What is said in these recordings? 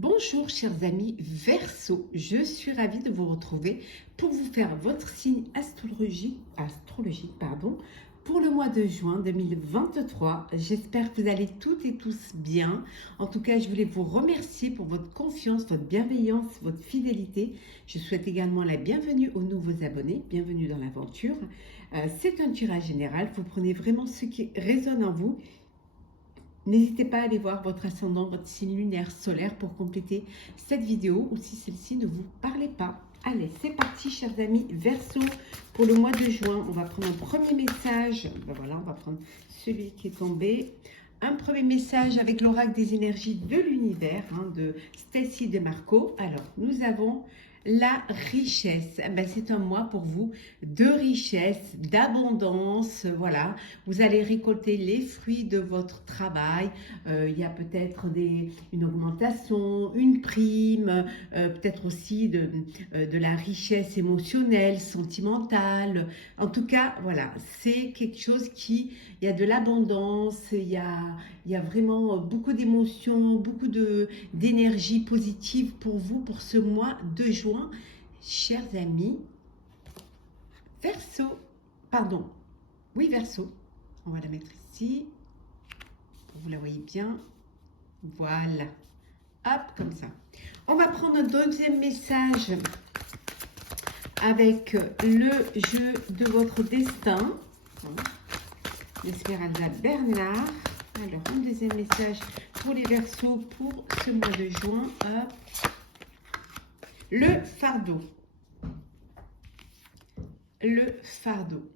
Bonjour chers amis Verseau, je suis ravie de vous retrouver pour vous faire votre signe astrologique pour le mois de juin 2023. J'espère que vous allez toutes et tous bien. En tout cas, je voulais vous remercier pour votre confiance, votre bienveillance, votre fidélité. Je souhaite également la bienvenue aux nouveaux abonnés, bienvenue dans l'aventure. C'est un tirage général, vous prenez vraiment ce qui résonne en vous. N'hésitez pas à aller voir votre ascendant, votre signe lunaire, solaire pour compléter cette vidéo ou si celle-ci ne vous parlait pas. Allez, c'est parti chers amis Verseau pour le mois de juin. On va prendre un premier message. Ben voilà, on va prendre celui qui est tombé. Un premier message avec l'oracle des énergies de l'univers de Stacy DeMarco. Alors, nous avons la richesse. C'est un mois pour vous de richesse, d'abondance. Voilà, vous allez récolter les fruits de votre travail. Il y a peut-être une augmentation, une prime, peut-être aussi de la richesse émotionnelle, sentimentale. En tout cas, voilà, c'est quelque chose il y a de l'abondance, il y a vraiment beaucoup d'émotions, beaucoup d'énergie positive pour vous pour ce mois de juin, chers amis. Verseau, pardon, oui Verseau, on va la mettre ici, vous la voyez bien, voilà, hop, comme ça. On va prendre un deuxième message avec le jeu de votre destin, l'Esmeralda Bernard. Alors, un deuxième message pour les Verseaux pour ce mois de juin. Hop. Le fardeau. Le fardeau.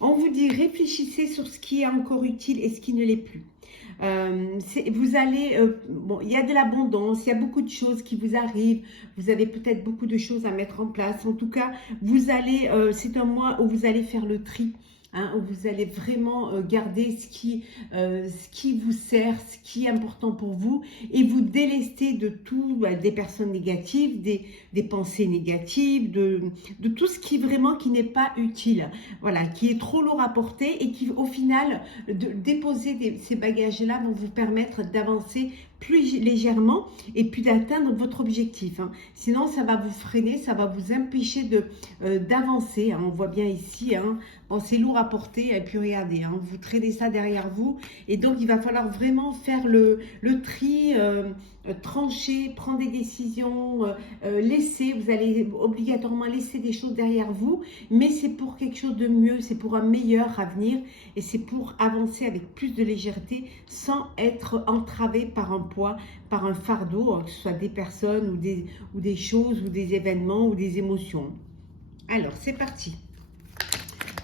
On vous dit, réfléchissez sur ce qui est encore utile et ce qui ne l'est plus. Vous allez, bon, il y a de l'abondance, il y a beaucoup de choses qui vous arrivent, vous avez peut-être beaucoup de choses à mettre en place. En tout cas, vous allez, c'est un mois où vous allez faire le tri. Où vous allez vraiment garder ce qui vous sert, ce qui est important pour vous et vous délester de tout, des personnes négatives, des pensées négatives, de tout ce qui vraiment qui n'est pas utile, voilà, qui est trop lourd à porter et qui au final, de déposer ces bagages-là vont vous permettre d'avancer plus légèrement et puis d'atteindre votre objectif. Sinon, ça va vous freiner, ça va vous empêcher d'avancer. On voit bien ici, bon, c'est lourd à porter et puis regardez, vous traînez ça derrière vous et donc il va falloir vraiment faire le tri, trancher, prendre des décisions, laisser, vous allez obligatoirement laisser des choses derrière vous, mais c'est pour quelque chose de mieux, c'est pour un meilleur avenir et c'est pour avancer avec plus de légèreté sans être entravé par un poids, par un fardeau, que ce soit des personnes ou des choses ou des événements ou des émotions. Alors, c'est parti.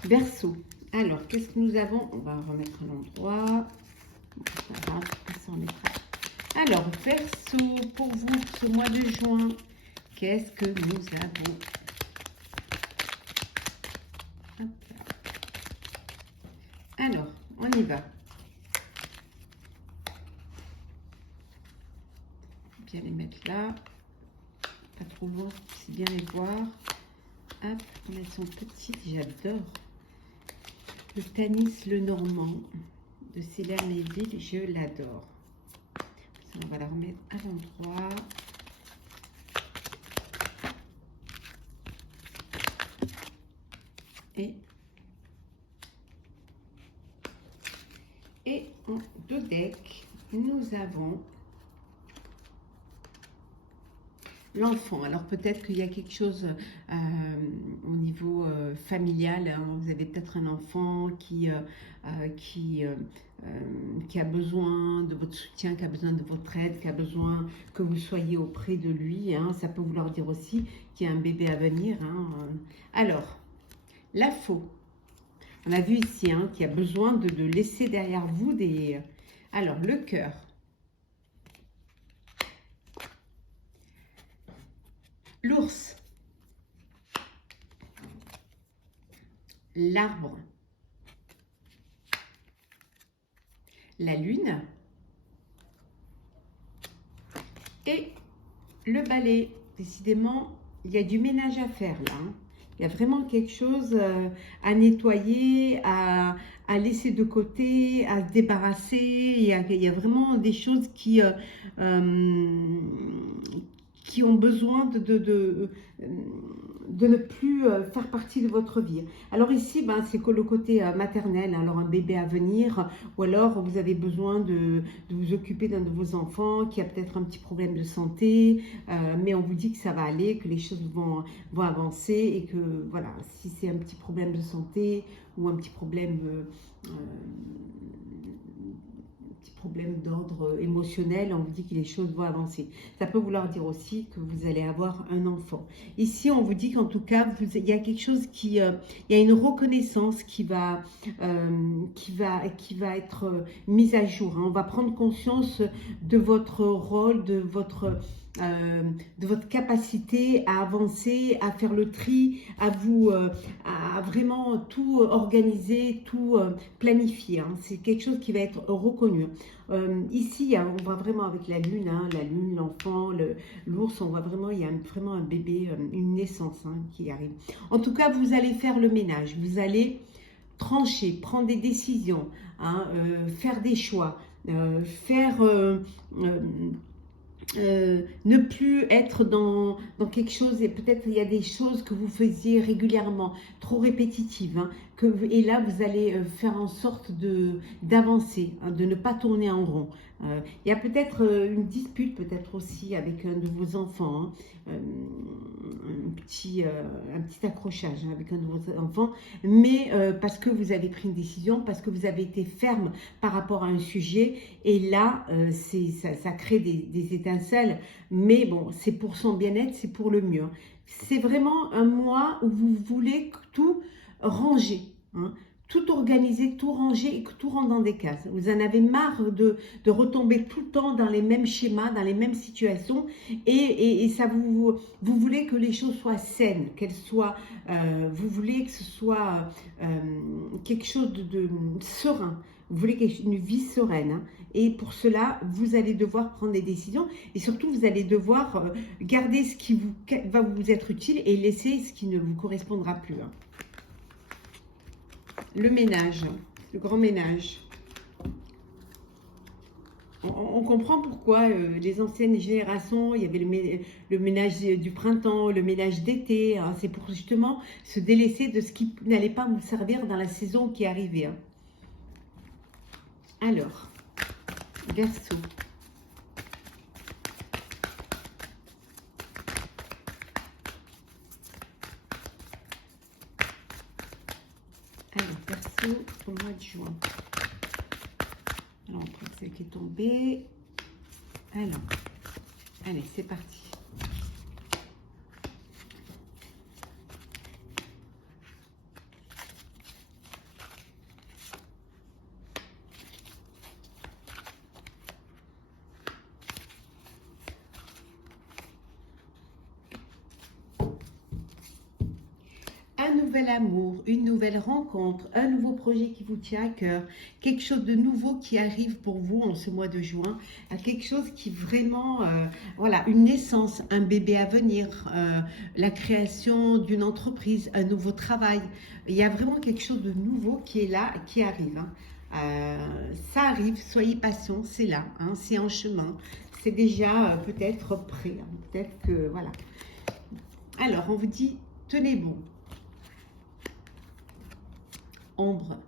Verseau. Alors, qu'est-ce que nous avons? On va remettre à l'endroit. Alors, Verseau, pour vous, ce mois de juin, qu'est-ce que nous avons? Hop. Alors, on y va. Bien les mettre là. Pas trop loin, c'est bien les voir. Hop, elles sont petites, j'adore. Le Tanis le Normand de Célère Neville, je l'adore. On va la remettre à l'endroit. Et en deux decks, nous avons l'enfant. Alors peut-être qu'il y a quelque chose au niveau familial. Vous avez peut-être un enfant qui a besoin de votre soutien, qui a besoin de votre aide, qui a besoin que vous soyez auprès de lui. Ça peut vouloir dire aussi qu'il y a un bébé à venir. Alors, la faux. On a vu ici qu'il y a besoin de laisser derrière vous des... Alors, le cœur. L'ours, l'arbre, la lune et le balai. Décidément, il y a du ménage à faire là. Il y a vraiment quelque chose à nettoyer, à à laisser de côté, à se débarrasser. Il y a vraiment des choses qui ont besoin de ne plus faire partie de votre vie. Alors ici, ben, c'est que le côté maternel, hein, alors un bébé à venir, ou alors vous avez besoin de vous occuper d'un de vos enfants qui a peut-être un petit problème de santé, mais on vous dit que ça va aller, que les choses vont avancer et que voilà, si c'est un petit problème de santé ou un petit problème d'ordre émotionnel, on vous dit que les choses vont avancer. Ça peut vouloir dire aussi que vous allez avoir un enfant. Ici, on vous dit qu'en tout cas, il y a quelque chose il y a une reconnaissance qui va être mise à jour. Hein. On va prendre conscience de votre rôle, de votre capacité à avancer, à faire le tri, à vraiment tout organiser, tout planifier. Hein. C'est quelque chose qui va être reconnu. Ici, on voit vraiment avec la lune, hein, l'enfant, l'ours, on voit vraiment, il y a vraiment un bébé, une naissance hein, qui arrive. En tout cas, vous allez faire le ménage, vous allez trancher, prendre des décisions, hein, faire des choix, ne plus être dans quelque chose, et peut-être il y a des choses que vous faisiez régulièrement, trop répétitives, hein, et là vous allez faire en sorte d'avancer, hein, de ne pas tourner en rond. Il y a peut-être une dispute, peut-être aussi avec un de vos enfants, hein, un petit accrochage hein, avec un de vos enfants, mais parce que vous avez pris une décision, parce que vous avez été ferme par rapport à un sujet, et là ça crée des étincelles, mais bon, c'est pour son bien-être, c'est pour le mieux. C'est vraiment un mois où vous voulez tout ranger, hein, tout organiser, tout ranger et que tout rentre dans des cases. Vous en avez marre de retomber tout le temps dans les mêmes schémas, dans les mêmes situations, et ça vous voulez que les choses soient saines, qu'elles soient, vous voulez que ce soit quelque chose de serein. Vous voulez une vie sereine, hein, et pour cela, vous allez devoir prendre des décisions, et surtout, vous allez devoir garder ce qui va vous être utile et laisser ce qui ne vous correspondra plus. Hein. Le ménage, le grand ménage. On comprend pourquoi les anciennes générations, il y avait le ménage du printemps, le ménage d'été. Hein, c'est pour justement se délaisser de ce qui n'allait pas vous servir dans la saison qui arrivait. Hein. Alors, Verseau. Alors, Verseau au mois de juin. Alors, on prend celle qui est tombée. Alors, allez, c'est parti. Un nouvel amour, une nouvelle rencontre, un nouveau projet qui vous tient à cœur, quelque chose de nouveau qui arrive pour vous en ce mois de juin, quelque chose qui vraiment, voilà, une naissance, un bébé à venir, la création d'une entreprise, un nouveau travail. Il y a vraiment quelque chose de nouveau qui est là, qui arrive. Hein. Ça arrive, soyez patients, c'est là, hein, c'est en chemin, c'est déjà peut-être prêt, hein, peut-être que, voilà. Alors, on vous dit, tenez bon. Ombre,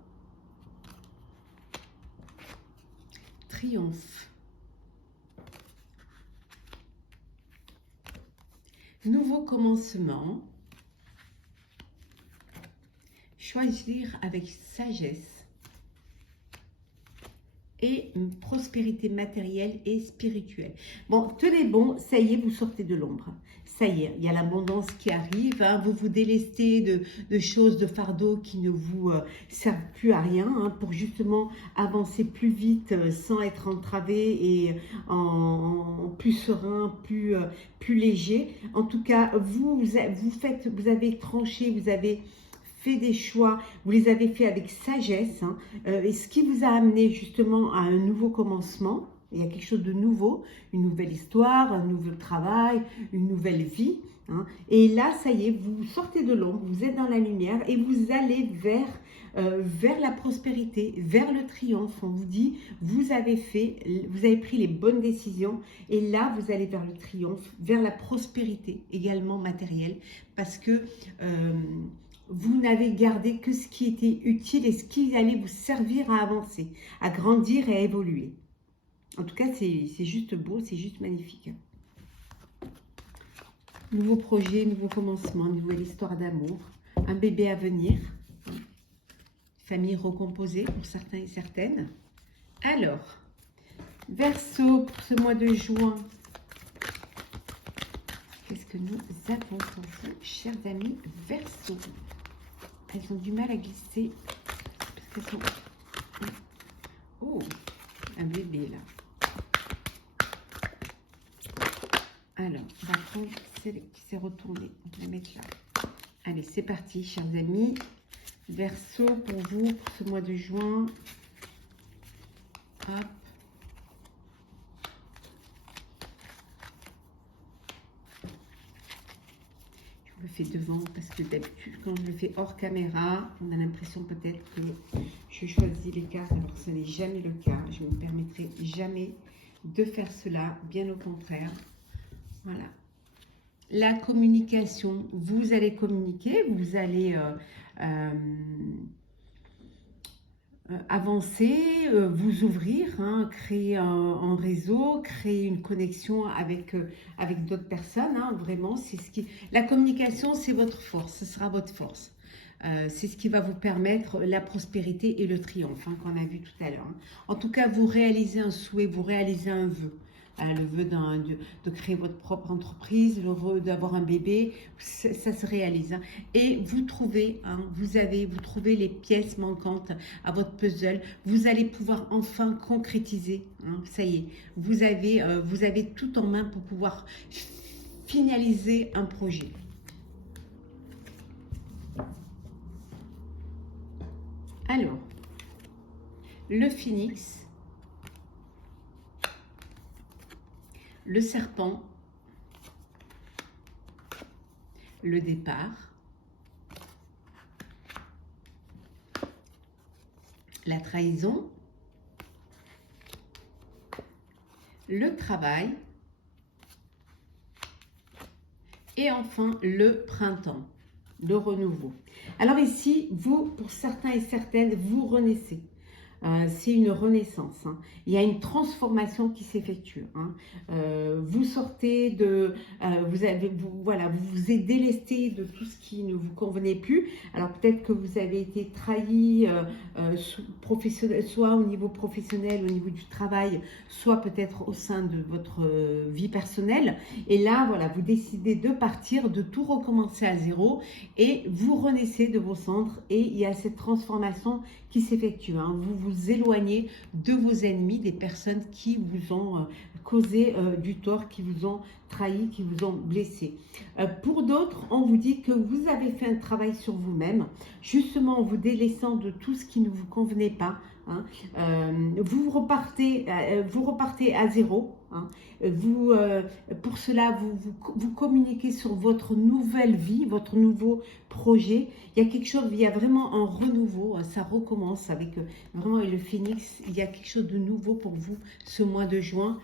triomphe, nouveau commencement, choisir avec sagesse et une prospérité matérielle et spirituelle. Bon, tenez bon, ça y est, vous sortez de l'ombre. Ça y est, il y a l'abondance qui arrive, hein, vous vous délestez de choses, de fardeaux qui ne vous servent plus à rien, hein, pour justement avancer plus vite sans être entravé et en plus serein, plus léger. En tout cas, vous avez tranché, vous avez fait des choix, vous les avez fait avec sagesse, hein, et ce qui vous a amené justement à un nouveau commencement. Il y a quelque chose de nouveau, une nouvelle histoire, un nouveau travail, une nouvelle vie. Hein. Et là, ça y est, vous sortez de l'ombre, vous êtes dans la lumière et vous allez vers vers la prospérité, vers le triomphe. On vous dit, vous avez pris les bonnes décisions et là, vous allez vers le triomphe, vers la prospérité également matérielle parce que vous n'avez gardé que ce qui était utile et ce qui allait vous servir à avancer, à grandir et à évoluer. En tout cas, c'est juste beau, c'est juste magnifique. Nouveau projet, nouveau commencement, nouvelle histoire d'amour, un bébé à venir, famille recomposée pour certains et certaines. Alors, Verseau, pour ce mois de juin, qu'est-ce que nous avons pour vous, chers amis Verseau? Elles ont du mal à glisser, parce qu'elles sont... Oh, un bébé là. Alors, on va prendre celle qui s'est retournée. On va la mettre là. Allez, c'est parti, chers amis. Verseau, pour vous, pour ce mois de juin. Hop. Je vous le fais devant parce que d'habitude, quand je le fais hors caméra, on a l'impression peut-être que je choisis les cartes. Alors, ce n'est jamais le cas. Je ne me permettrai jamais de faire cela. Bien au contraire. Voilà. La communication, vous allez communiquer, vous allez avancer, vous ouvrir, hein, créer un réseau, créer une connexion avec d'autres personnes. Hein, vraiment, c'est ce qui... La communication, c'est votre force, ce sera votre force. C'est ce qui va vous permettre la prospérité et le triomphe, hein, qu'on a vu tout à l'heure. Hein. En tout cas, vous réalisez un souhait, vous réalisez un vœu. Le vœu de créer votre propre entreprise, le vœu d'avoir un bébé, ça se réalise. Hein. Et vous trouvez, hein, vous trouvez les pièces manquantes à votre puzzle. Vous allez pouvoir enfin concrétiser. Hein, ça y est, vous avez tout en main pour pouvoir finaliser un projet. Alors, le phénix, le serpent, le départ, la trahison, le travail et enfin le printemps, le renouveau. Alors ici, vous, pour certains et certaines, vous renaissez. C'est une renaissance. Hein. Il y a une transformation qui s'effectue. Hein. Vous sortez de... vous vous êtes délesté de tout ce qui ne vous convenait plus. Alors peut-être que vous avez été trahi soit au niveau professionnel, au niveau du travail, soit peut-être au sein de votre vie personnelle. Et là, voilà, vous décidez de partir, de tout recommencer à zéro et vous renaissez de vos cendres et il y a cette transformation qui s'effectue. Hein. Vous vous éloignez de vos ennemis, des personnes qui vous ont causé du tort, qui vous ont trahi, qui vous ont blessé. Pour d'autres, on vous dit que vous avez fait un travail sur vous-même, justement en vous délaissant de tout ce qui ne vous convenait pas. Hein. Vous repartez à zéro. Hein. Pour cela, vous communiquez sur votre nouvelle vie, votre nouveau projet. Il y a quelque chose, il y a vraiment un renouveau, ça recommence avec vraiment le phénix. Il y a quelque chose de nouveau pour vous ce mois de juin.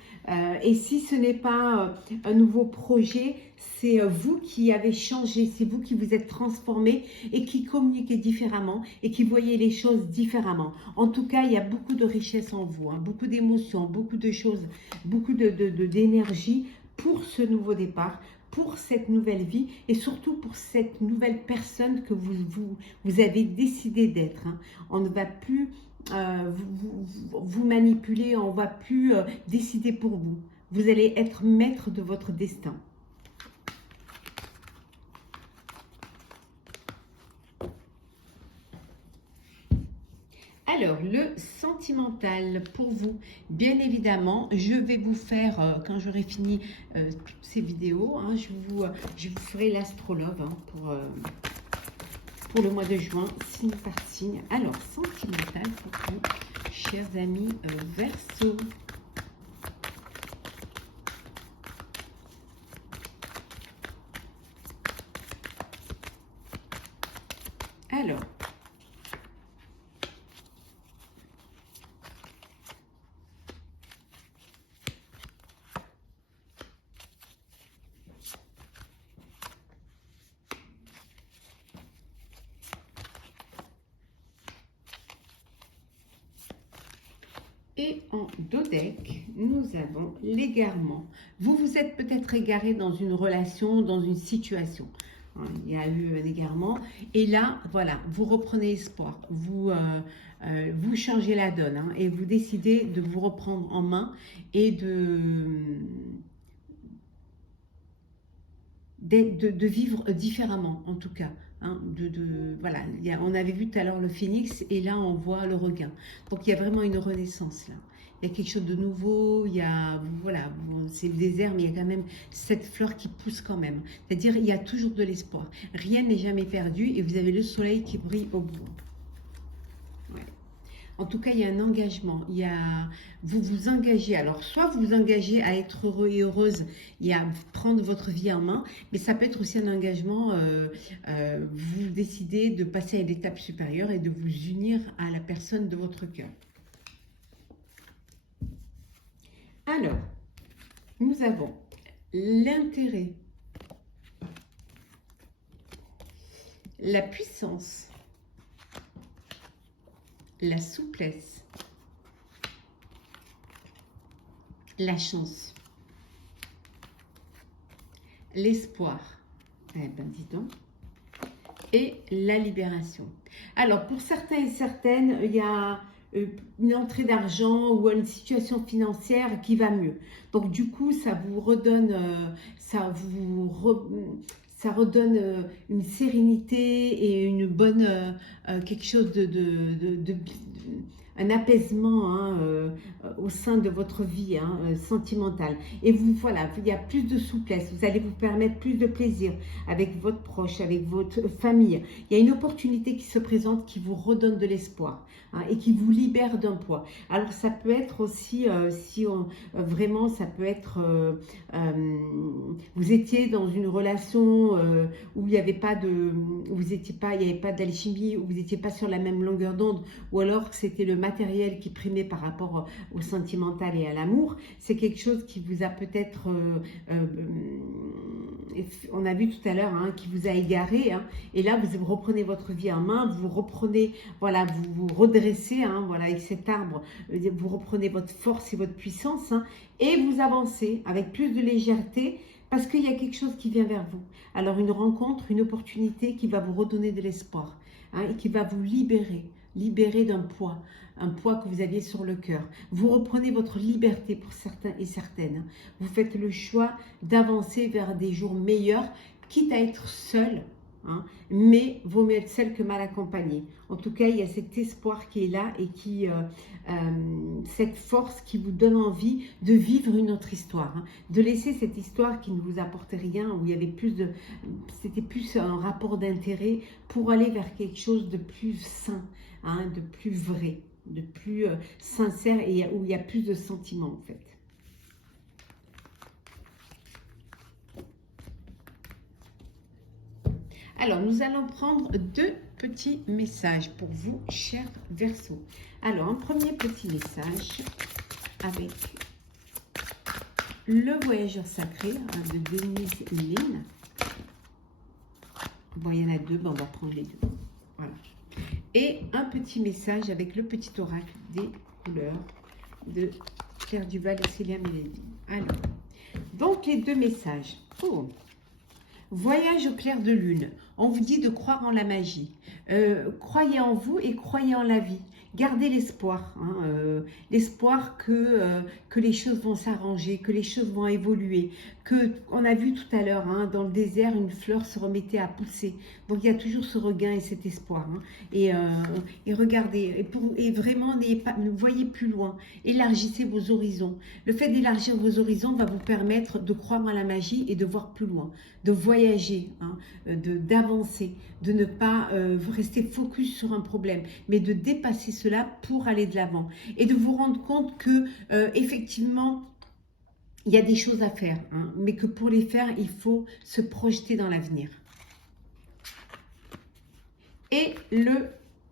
Et si ce n'est pas un nouveau projet, c'est vous qui avez changé, c'est vous qui vous êtes transformé et qui communiquez différemment et qui voyez les choses différemment. En tout cas, il y a beaucoup de richesse en vous, hein, beaucoup d'émotions, beaucoup de choses, beaucoup d'énergie pour ce nouveau départ, pour cette nouvelle vie et surtout pour cette nouvelle personne que vous avez décidé d'être. Hein. On ne va plus vous manipuler, on ne va plus décider pour vous. Vous allez être maître de votre destin. Alors, le sentimental pour vous, bien évidemment, je vais vous faire, quand j'aurai fini toutes ces vidéos, hein, je vous ferai l'astrologue hein, pour le mois de juin, signe par signe. Alors, sentimental pour vous, chers amis Verseau. Alors, Et en dodec, nous avons l'égarement. Vous vous êtes peut-être égaré dans une relation, dans une situation. Il y a eu un égarement. Et là, voilà, vous reprenez espoir. Vous changez la donne et vous décidez de vous reprendre en main et de vivre différemment, en tout cas. Voilà, on avait vu tout à l'heure le phénix et là on voit le regain. Donc il y a vraiment une renaissance là. Il y a quelque chose de nouveau, voilà, c'est le désert, mais il y a quand même cette fleur qui pousse quand même. C'est-à-dire, il y a toujours de l'espoir. Rien n'est jamais perdu et vous avez le soleil qui brille au bout. Ouais. En tout cas, il y a un engagement. Vous vous engagez. Alors, soit vous vous engagez à être heureux et heureuse et à prendre votre vie en main, mais ça peut être aussi un engagement. Vous décidez de passer à une étape supérieure et de vous unir à la personne de votre cœur. Alors, nous avons l'intérêt, la puissance, la souplesse, la chance, l'espoir, eh ben dis donc, et la libération. Alors, pour certains et certaines, il y a une entrée d'argent ou une situation financière qui va mieux. Donc, du coup, ça vous redonne, ça redonne une sérénité et une bonne, quelque chose un apaisement au sein de votre vie sentimentale. Et vous, voilà, il y a plus de souplesse, vous allez vous permettre plus de plaisir avec votre proche, avec votre famille. Il y a une opportunité qui se présente qui vous redonne de l'espoir et qui vous libère d'un poids. Alors ça peut être aussi, vraiment, ça peut être, vous étiez dans une relation où il n'y avait pas il n'y avait pas d'alchimie, où vous n'étiez pas sur la même longueur d'onde, ou alors que c'était le matériel qui primait par rapport au sentimental et à l'amour. C'est quelque chose qui vous a peut-être, on a vu tout à l'heure, qui vous a égaré, et là vous reprenez votre vie en main, vous reprenez, voilà, vous redressez, voilà, avec cet arbre, vous reprenez votre force et votre puissance, et vous avancez avec plus de légèreté, parce qu'il y a quelque chose qui vient vers vous. Alors une rencontre, une opportunité qui va vous redonner de l'espoir et qui va vous libérer d'un poids, un poids que vous aviez sur le cœur. Vous reprenez votre liberté pour certains et certaines. Vous faites le choix d'avancer vers des jours meilleurs, quitte à être seul. Mais vaut mieux être seul que mal accompagné. En tout cas, il y a cet espoir qui est là et cette force qui vous donne envie de vivre une autre histoire, de laisser cette histoire qui ne vous apportait rien, où il y avait c'était plus un rapport d'intérêt pour aller vers quelque chose de plus sain, de plus vrai, de plus sincère et où il y a plus de sentiments en fait. Alors, nous allons prendre deux petits messages pour vous, chers Verseaux. Alors, un premier petit message avec le voyageur sacré de Denise Lynn. Bon, il y en a deux, on va prendre les deux. Voilà. Et un petit message avec le petit oracle des couleurs de Claire Duval et Célia Mélanie. Alors, donc les deux messages. Oh. Voyage au clair de lune. On vous dit de croire en la magie. Croyez en vous et croyez en la vie. Gardez l'espoir. L'espoir que les choses vont s'arranger, que les choses vont évoluer. On a vu tout à l'heure, dans le désert, une fleur se remettait à pousser. Donc il y a toujours ce regain et cet espoir. Et regardez, et vraiment, voyez plus loin. Élargissez vos horizons. Le fait d'élargir vos horizons va vous permettre de croire en la magie et de voir plus loin, de voyager, d'avancer, de ne pas rester focus sur un problème, mais de dépasser cela pour aller de l'avant et de vous rendre compte que effectivement il y a des choses à faire, mais que pour les faire il faut se projeter dans l'avenir. Et le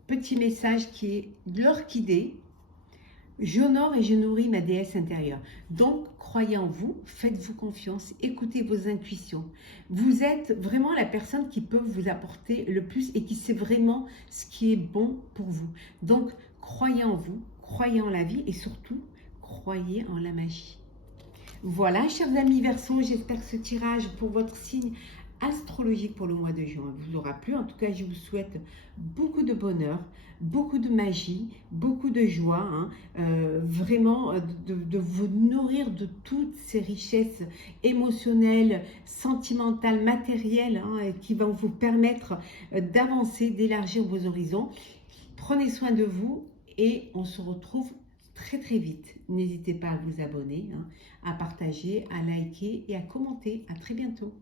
petit message qui est l'orchidée. J'honore et je nourris ma déesse intérieure. Donc, croyez en vous, faites-vous confiance, écoutez vos intuitions. Vous êtes vraiment la personne qui peut vous apporter le plus et qui sait vraiment ce qui est bon pour vous. Donc, croyez en vous, croyez en la vie et surtout, croyez en la magie. Voilà, chers amis Verseau, j'espère que ce tirage pour votre signe astrologique pour le mois de juin vous aura plu. En tout cas, je vous souhaite beaucoup de bonheur, beaucoup de magie, beaucoup de joie, hein, vraiment de vous nourrir de toutes ces richesses émotionnelles, sentimentales, matérielles, hein, qui vont vous permettre d'avancer, d'élargir vos horizons. Prenez soin de vous et on se retrouve très très vite. N'hésitez pas à vous abonner, hein, à partager, à liker et à commenter. À très bientôt.